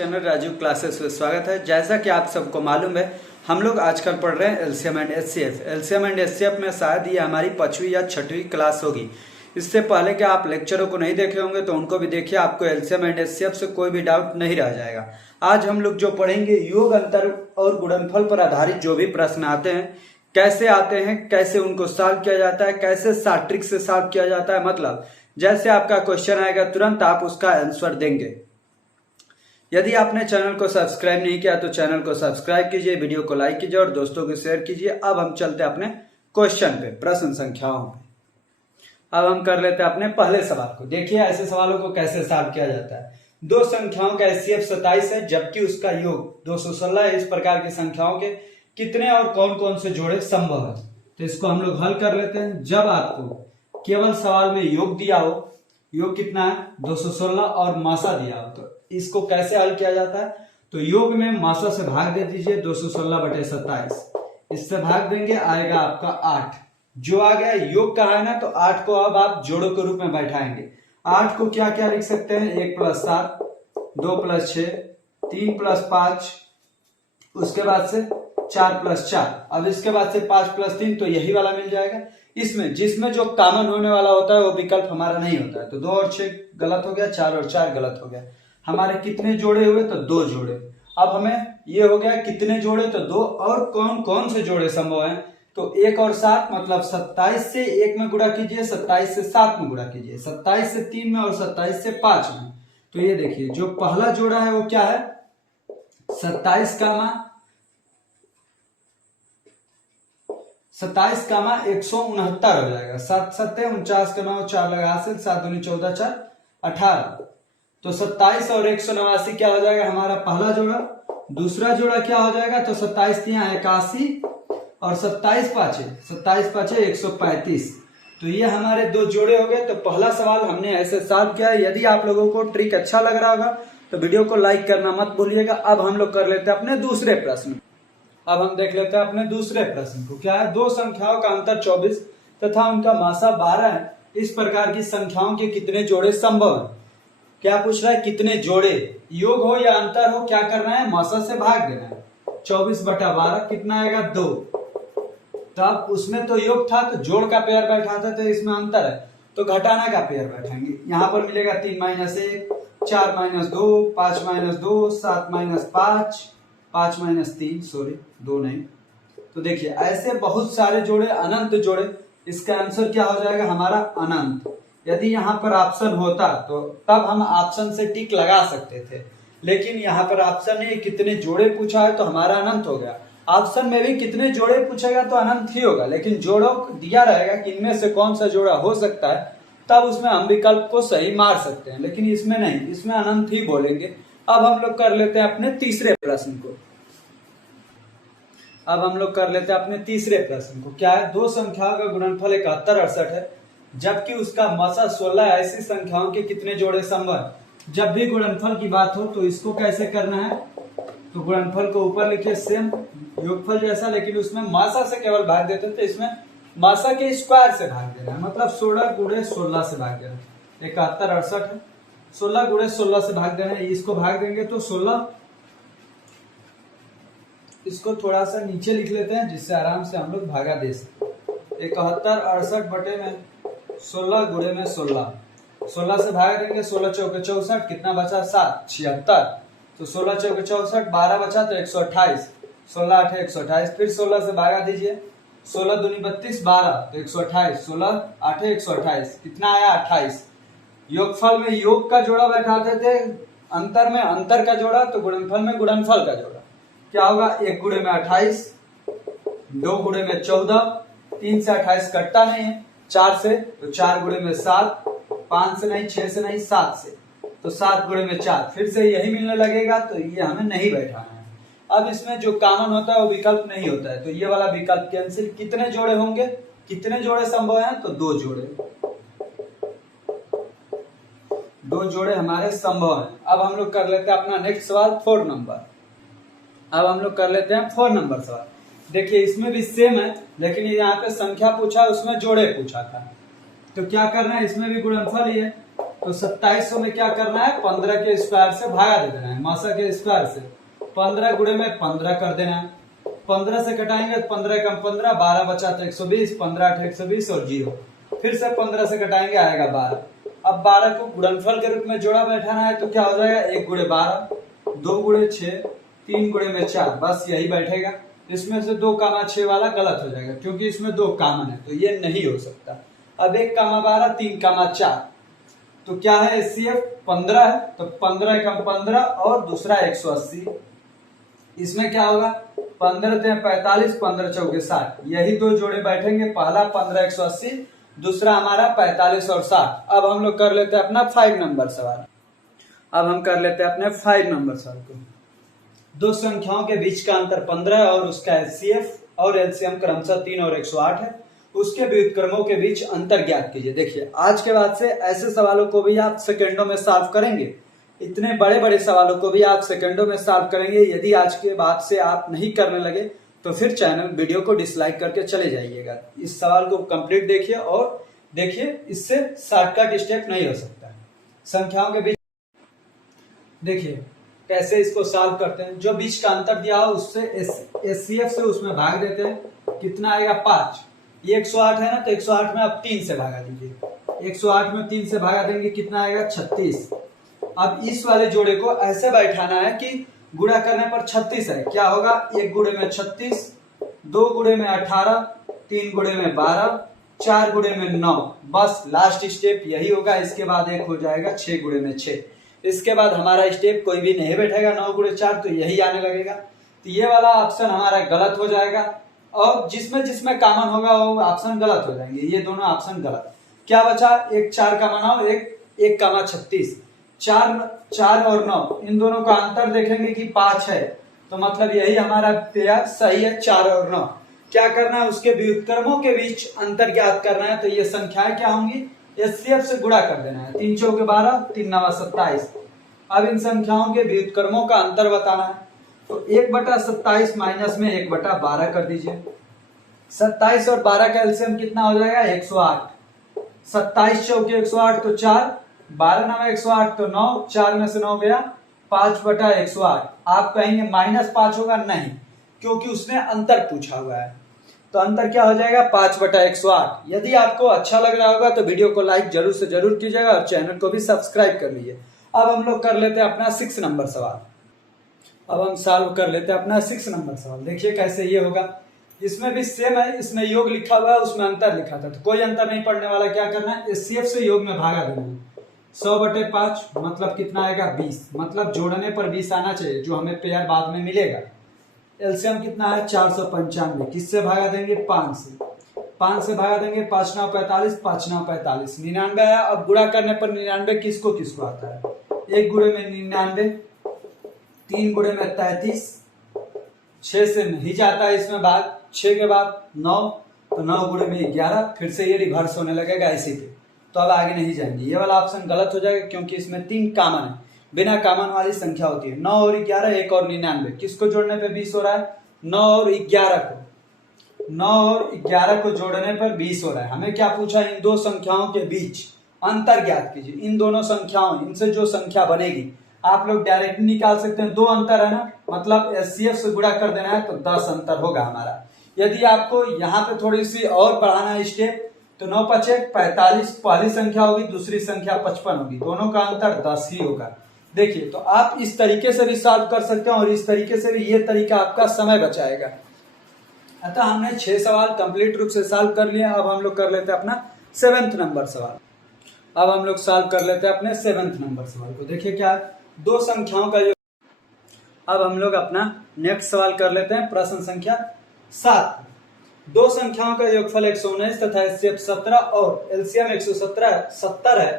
Channel Raju classes में स्वागत है। जैसा कि आप सबको मालूम है, हम लोग आजकल पढ़ रहे हैं LCM and HCF. LCM and HCF में शायद ये हमारी 5वीं या 6वीं क्लास होगी। इससे पहले कि आप लेक्चरों को नहीं देखे होंगे तो उनको भी देखिए, आपको एलसीएम एंड एचसीएफ से कोई भी डाउट नहीं रह जाएगा। आज हम लोग जो पढ़ेंगे, योग, अंतर और गुणनफल पर आधारित जो भी प्रश्न आते हैं, कैसे आते हैं, कैसे उनको सॉल्व किया जाता है, कैसे शॉर्ट ट्रिक से सॉल्व किया जाता है। मतलब जैसे आपका क्वेश्चन आएगा तुरंत आप उसका आंसर देंगे। यदि आपने चैनल को सब्सक्राइब नहीं किया तो चैनल को सब्सक्राइब कीजिए, वीडियो को लाइक कीजिए और दोस्तों को शेयर कीजिए। अब हम चलते हैं अपने क्वेश्चन पे, प्रश्न संख्याओं पे। अब हम कर लेते हैं अपने पहले सवाल को। देखिए ऐसे सवालों को कैसे सॉल्व किया जाता है। दो संख्याओं का एचसीएफ 27 है जबकि उसका योग 216 है। इस प्रकार की संख्याओं के कितने और कौन कौन से जोड़े संभव है, तो इसको हम लोग हल कर लेते हैं। जब आपको केवल सवाल में योग दिया हो, योग कितना है 216 और मासा दिया हो, तो इसको कैसे हल किया जाता है। तो योग में मासा से भाग दे दीजिए, 216/27 इससे भाग देंगे, आएगा आपका 8। जो आ गया योग का है ना, तो 8 को अब आप जोड़ों के रूप में बैठाएंगे। 8 को क्या क्या लिख सकते हैं, 1 + 7, 2 + 6, 3 + 5, उसके बाद से 4 + 4, अब इसके बाद से 5 + 3, तो यही वाला मिल जाएगा। इसमें जिसमें जो कॉमन होने वाला होता है वो विकल्प हमारा नहीं होता है। तो 2 और 6 गलत हो गया, 4 और 4 गलत हो गया। हमारे कितने जोड़े हुए, तो 2 जोड़े। अब हमें ये हो गया कितने जोड़े, तो 2 और कौन कौन से जोड़े संभव हैं, तो 1 और 7, मतलब 27 से 1 में गुणा कीजिए, 27 से 7 में गुणा कीजिए, 27 से 3 में और 27 से 5 में। तो ये देखिए जो पहला जोड़ा है वो क्या है, 27 कामा 169 हो जाएगा। 7 7 49 का 9, 4 लगा से 7 दूनी 14, 4 18। तो 27 और 189 क्या हो जाएगा हमारा पहला जोड़ा। दूसरा जोड़ा क्या हो जाएगा, तो 27 × 81 और 27 × 5 = 135। तो ये हमारे 2 जोड़े हो गए। तो पहला सवाल हमने ऐसे सॉल्व किया है। यदि आप लोगों को ट्रिक अच्छा लग रहा होगा तो वीडियो को लाइक करना मत भूलिएगा। अब हम लोग कर लेते हैं अपने दूसरे प्रश्न। अब हम देख लेते हैं अपने दूसरे प्रश्न को। क्या है, दो संख्याओं का अंतर 24 तथा उनका मासा 12 है। इस प्रकार की संख्याओं के कितने जोड़े संभव है। क्या पूछ रहा है, कितने जोड़े, योग हो या अंतर हो, क्या करना है, मासा से भाग देना है। 24/12 कितना आएगा, 2। तब उसमें तो योग था तो जोड़ का पेयर बैठाते थे, इसमें अंतर है तो घटाना का पेयर बैठाएंगे। यहाँ पर मिलेगा 3 - 1, 4 - 2, 5 - 2, 7 - 5, 5 - 3, सॉरी 2 नहीं। तो देखिए ऐसे बहुत सारे जोड़े, अनंत जोड़े। इसका आंसर क्या हो जाएगा हमारा, अनंत। यदि यहाँ पर ऑप्शन होता तो तब हम ऑप्शन से टिक लगा सकते थे, लेकिन यहाँ पर ऑप्शन नहीं, कितने जोड़े पूछा है तो हमारा अनंत हो गया। ऑप्शन में भी कितने जोड़े पूछेगा तो अनंत ही होगा, लेकिन जोड़ों दिया रहेगा कि इनमें से कौन सा जोड़ा हो सकता है, तब उसमें हम विकल्प को सही मार सकते हैं, लेकिन इसमें नहीं, इसमें अनंत ही बोलेंगे। अब हम लोग कर लेते हैं अपने तीसरे प्रश्न को। अब हम लोग कर लेते हैं अपने तीसरे प्रश्न को। क्या है, दो संख्याओं का गुणनफल 71 68 है जबकि उसका मासा 16 है। ऐसी संख्याओं के कितने जोड़े संभव है। जब भी गुणनफल की बात हो तो इसको कैसे करना है, तो गुणनफल को ऊपर लिखिए सेम योगफल जैसा, लेकिन उसमें मासा से केवल भाग देते थे, इसमें मासा के स्क्वायर से भाग देना है। मतलब 16 × 16 से भाग देना है। 71 68 है, 16 × 16 से भाग देना है। इसको भाग देंगे तो 16, इसको थोड़ा सा नीचे लिख लेते हैं जिससे आराम से हम लोग भागा दे सकें। 71 68 बटे में 16 × में 16, 16 से भाग देंगे, 16 × 4 = 64, कितना बचा 7 76। तो 16 × 4 = 64, 12 बचा तो 128, 16 8 128। फिर 16 से भागा दीजिए, 16 दूनी 32, 12 तो 128, 16 8 128, कितना आया 28। योगफल में योग का जोड़ा बैठाते थे, अंतर में अंतर का जोड़ा, तो गुणनफल में गुणनफल का जोड़ा। क्या होगा, 1 × में 28, 2 × में 14, 3 से 28 कटता नहीं है, 4 से तो 4 × में 7, 5 से नहीं, 6 से नहीं, 7 से, तो 7 × में 4, फिर से यही मिलने लगेगा, तो ये हमें नहीं बैठाना है। अब इसमें जो कॉमन होता है वो विकल्प नहीं होता है, तो ये वाला विकल्प कैंसिल। कितने जोड़े होंगे, कितने जोड़े संभव हैं, तो 2 जोड़े, 2 जोड़े हमारे संभव हैं। अब हम लोग कर लेते हैं अपना नेक्स्ट सवाल 4 नंबर। अब हम लोग कर लेते हैं 4 नंबर सवाल। देखिए इसमें भी सेम है, लेकिन यहाँ पे संख्या पूछा, उसमें जोड़े पूछा था। तो क्या करना है, इसमें भी गुणनफल ही है। तो 2700 में क्या करना है, 15 के स्क्वायर से भागा दे देना है, मासा के स्क्वायर से 15 गुणे में 15 कर देना है। 15 से घटाएंगे तो 15 कम 15, 12 बचा तो 120, 15 8 120 और 0। फिर से 15 से घटाएंगे आएगा 12। अब 12 को गुणनफल के रूप में जोड़ा बैठाना है तो क्या हो जाएगा, 1 गुणे 12, 2 गुणे 6, 3 गुणे में 4, बस यही बैठेगा। इसमें से 2 कामा 6 वाला गलत हो जाएगा क्योंकि इसमें 2 कामन है, तो ये नहीं हो सकता। अब 1 कामा 12, 3 कामा 4, तो क्या है एचसीएफ 15 है, तो 15 कम 15 और दूसरा 180। इसमें क्या होगा, 15 × 45, 15 चौके 60, यही 2 जोड़े बैठेंगे, पहला 15 180, दूसरा हमारा 45 और 60। अब हम लोग कर लेते हैं अपना 5 नंबर सवाल। अब हम कर लेते हैं अपने 5 नंबर सवाल को। दो संख्याओं के बीच का अंतर 15 है और उसका एचसीएफ और एलसीएम क्रमशः 3 और 108 है। उसके व्युत्क्रमों के बीच अंतर ज्ञात कीजिए। देखिए, आज के बाद से ऐसे सवालों को भी आप सेकंडों में सॉल्व करेंगे, इतने बड़े बड़े सवालों को भी आप सेकंडों में सॉल्व करेंगे। यदि आज के बाद से आप नहीं करने लगे तो फिर चैनल वीडियो को डिसलाइक करके चले जाइएगा। इस सवाल को कंप्लीट देखिए और देखिए, इससे शॉर्टकट स्टेप नहीं हो सकता। संख्याओं के बीच देखिए कैसे इसको सॉल्व करते हैं। जो बीच का अंतर दिया हो उससे एचसीएफ से उसमें भाग देते हैं, कितना आएगा 5। ये 108 है ना, तो 108 में आप 3 से भागा दीजिए। 108 में 3 से भागा देंगे, कितना आएगा 36। अब इस वाले जोड़े को ऐसे बैठाना है कि गुणा करने पर 36 है, क्या होगा 1 गुणे में 36, 2 गुणे में 18, 3 गुणे में 12, 4 गुणे में 9, बस लास्ट स्टेप यही होगा। इसके बाद एक हो जाएगा 6 गुणे में 6। इसके बाद हमारा स्टेप कोई भी नहीं बैठेगा, 9 गुणे 4 तो यही आने लगेगा। तो ये वाला ऑप्शन हमारा गलत हो जाएगा और जिसमें जिसमें कॉमन होगा वो ऑप्शन गलत हो जाएंगे। ये दोनों ऑप्शन गलत। क्या बचा, एक 4 का 9, एक कामा 36, 4 और 9 इन दोनों का अंतर देखेंगे कि 5 है, तो मतलब यही हमारा तैयार सही है 4 और 9। क्या करना है, उसके व्युत्क्रमों के बीच अंतर ज्ञात करना है। तो ये संख्याएं क्या होंगी, एचसीएफ से गुणा कर देना है। 3 चौके 12, 3 नवा 27। अब इन संख्याओं के व्युत्क्रमों का अंतर बताना है, तो 1/27 माइनस में 1/12 कर दीजिए। 27 और 12 का एलसीएम कितना हो जाएगा 108। 27 चौके 108 तो 4, 12 नवा 108 तो 9, 4 में से 9 गया 5/108। आप कहेंगे -5 होगा, नहीं, क्योंकि उसने अंतर पूछा हुआ है। तो अंतर क्या हो जाएगा 5/108। यदि आपको अच्छा लग रहा होगा तो वीडियो को लाइक जरूर से जरूर कीजिएगा और चैनल को भी सब्सक्राइब कर लीजिए। अब हम लोग कर लेते हैं अपना 6 नंबर सवाल। अब हम सॉल्व कर लेते हैं अपना 6 नंबर सवाल। देखिए कैसे ये होगा, इसमें भी सेम है, इसमें योग लिखा हुआ है, उसमें अंतर लिखा था, तो कोई अंतर नहीं पड़ने वाला। क्या करना है, एचसीएफ से योग में भागा देना है। 100/5 मतलब कितना आएगा 20, मतलब जोड़ने पर 20 आना चाहिए, जो हमें पेयर बाद में मिलेगा। एलसीएम कितना है 495, किससे भागा देंगे 5 से। 5 से भागा देंगे 5 9 45, 5 9 45, 99 है। अब गुणा करने पर 99 किसको किसको आता है, 1 गुणे में 99, 3 गुणे में 33, 6 से नहीं जाता है इसमें भाग, 6 के बाद 9, तो 9 गुणे में 11, फिर से ये रिवर्स होने लगेगा इसी पे, तो अब आगे नहीं जाएंगे। ये वाला ऑप्शन गलत हो जाएगा क्योंकि इसमें 3 कॉमन है, बिना कॉमन वाली संख्या होती है। 9 और 11, 1 और 99, किसको जोड़ने पे 20 हो रहा है, 9 और 11 को जोड़ने पर 20 हो रहा है। हमें क्या पूछा, इन दो संख्याओं के बीच अंतर ज्ञात कीजिए। इन दोनों संख्याओं, इनसे जो संख्या बनेगी आप लोग डायरेक्ट निकाल सकते हैं। 2 अंतर है ना, मतलब एचसीएफ से गुणा कर देना है तो 10 अंतर होगा हमारा। यदि आपको यहाँ पे थोड़ी सी और बढ़ाना है स्टेप, तो 9 × 5 = 45 पहली संख्या होगी, दूसरी संख्या 55 होगी, दोनों का अंतर 10 ही होगा। देखिए, तो आप इस तरीके से भी सॉल्व कर सकते हैं और इस तरीके से भी, ये तरीका आपका समय बचाएगा। अतः हमने 6 सवाल कंप्लीट रूप से सॉल्व कर लिया। अब हम लोग कर लेते हैं अपना 7th नंबर सवाल। अब हम लोग सॉल्व कर लेते हैं अपने 7th नंबर सवाल को। देखिए क्या है, दो संख्याओं का जो, अब हम लोग अपना नेक्स्ट सवाल कर लेते हैं, प्रश्न संख्या 7। दो संख्याओं का योगफल 119 तथा एचसीएफ 17 और एलसीएम 170 है,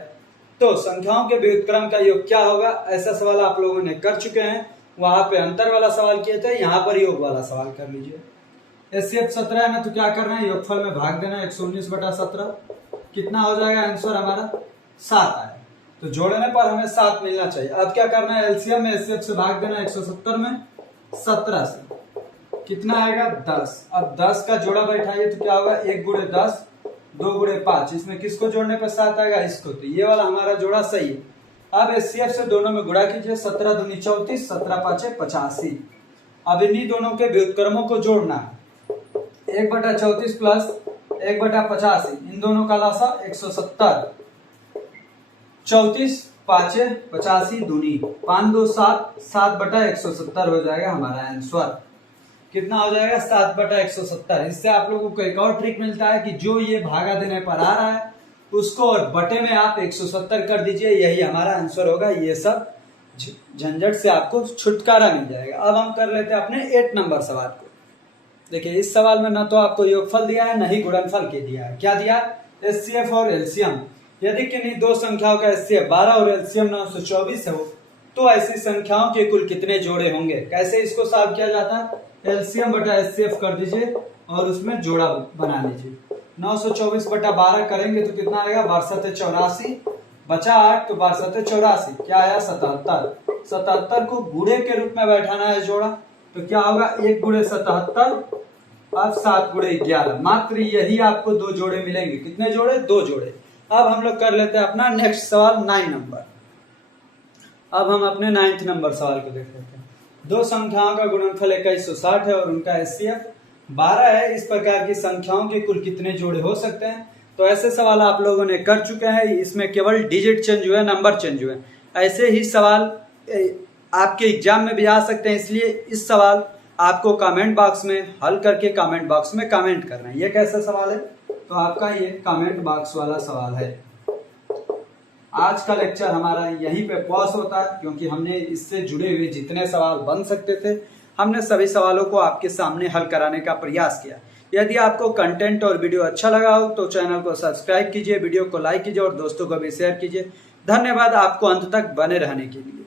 तो संख्याओं के व्युत्क्रम का योग क्या होगा। ऐसा सवाल आप लोगों ने कर चुके हैं, वहां पे अंतर वाला सवाल किए थे, यहाँ पर योग वाला सवाल कर लीजिए। एचसीएफ 17 है ना, तो क्या करना है, योगफल में भाग देना है। 119/17 कितना हो जाएगा, आंसर हमारा 7 आया, तो जोड़ने पर हमें 7 मिलना चाहिए। अब क्या करना है, एलसीएम में एचसीएफ से भाग देना है 170 में 17 से, कितना आएगा 10। अब 10 का जोड़ा बैठाइए तो क्या होगा, 1 × 10 2 गुणे 5, इसमें किसको जोड़ने पर 7 आएगा, इसको। तो ये वाला हमारा जोड़ा सही है। अब HCF से दोनों में गुणा कीजिए, 17 दूनी 34, 17 पाँचे 85। अब इन्हीं दोनों के व्युत्क्रमों को जोड़ना है, 1/34 प्लस 1/85, इन दोनों का लासा 170, 34 पाँचे 85 दूनी 5 2 7, 7/170 हो जाएगा हमारा आंसर। कितना हो जाएगा, 7/170। इससे आप लोगों को एक और ट्रिक मिलता है कि जो ये भागा देने पर आ रहा है उसको और बटे में आप 170 कर दीजिए, यही हमारा आंसर होगा। ये सब झंझट से आपको छुटकारा मिल जाएगा। अब हम कर लेते हैं अपने 8 नंबर सवाल को। देखिए इस सवाल में ना तो आपको योगफल दिया है, न ही गुणनफल के दिया है। क्या दिया, HCF और एलसीएम। यदि किन्हीं दो संख्याओं का HCF 12 और एलसीएम 924 हो तो ऐसी संख्याओं के कुल कितने जोड़े होंगे। कैसे इसको सॉल्व किया जाता है, एलसीएम बटा HCF कर दीजिए और उसमें जोड़ा बना लीजिए। 924 बटा 12 करेंगे तो कितना आएगा, 12 84, बचा 8 तो 12 84, क्या आया 77। 77 को गुणे के रूप में बैठाना है जोड़ा, तो क्या होगा 1 गुणे 77, अब 7 गुणे 11। मात्र यही आपको 2 जोड़े मिलेंगे। कितने जोड़े, 2 जोड़े। अब हम लोग कर लेते हैं अपना नेक्स्ट सवाल 9 नंबर। अब हम अपने 9th नंबर सवाल को देख लेते हैं। दो संख्याओं का गुणनफल 2160 है और उनका HCF 12 है। इस प्रकार की संख्याओं के कुल कितने जोड़े हो सकते हैं। तो ऐसे सवाल आप लोगों ने कर चुके हैं, इसमें केवल डिजिट चेंज हुए, नंबर चेंज हुए। ऐसे ही सवाल आपके एग्जाम में भी आ सकते हैं, इसलिए इस सवाल आपको कमेंट बॉक्स में हल करके कमेंट बॉक्स में कमेंट करना है। ये कैसा सवाल है, तो आपका ये कमेंट बॉक्स वाला सवाल है। आज का लेक्चर हमारा यहीं पे पॉज होता है, क्योंकि हमने इससे जुड़े हुए जितने सवाल बन सकते थे हमने सभी सवालों को आपके सामने हल कराने का प्रयास किया। यदि आपको कंटेंट और वीडियो अच्छा लगा हो तो चैनल को सब्सक्राइब कीजिए, वीडियो को लाइक कीजिए और दोस्तों को भी शेयर कीजिए। धन्यवाद आपको अंत तक बने रहने के लिए।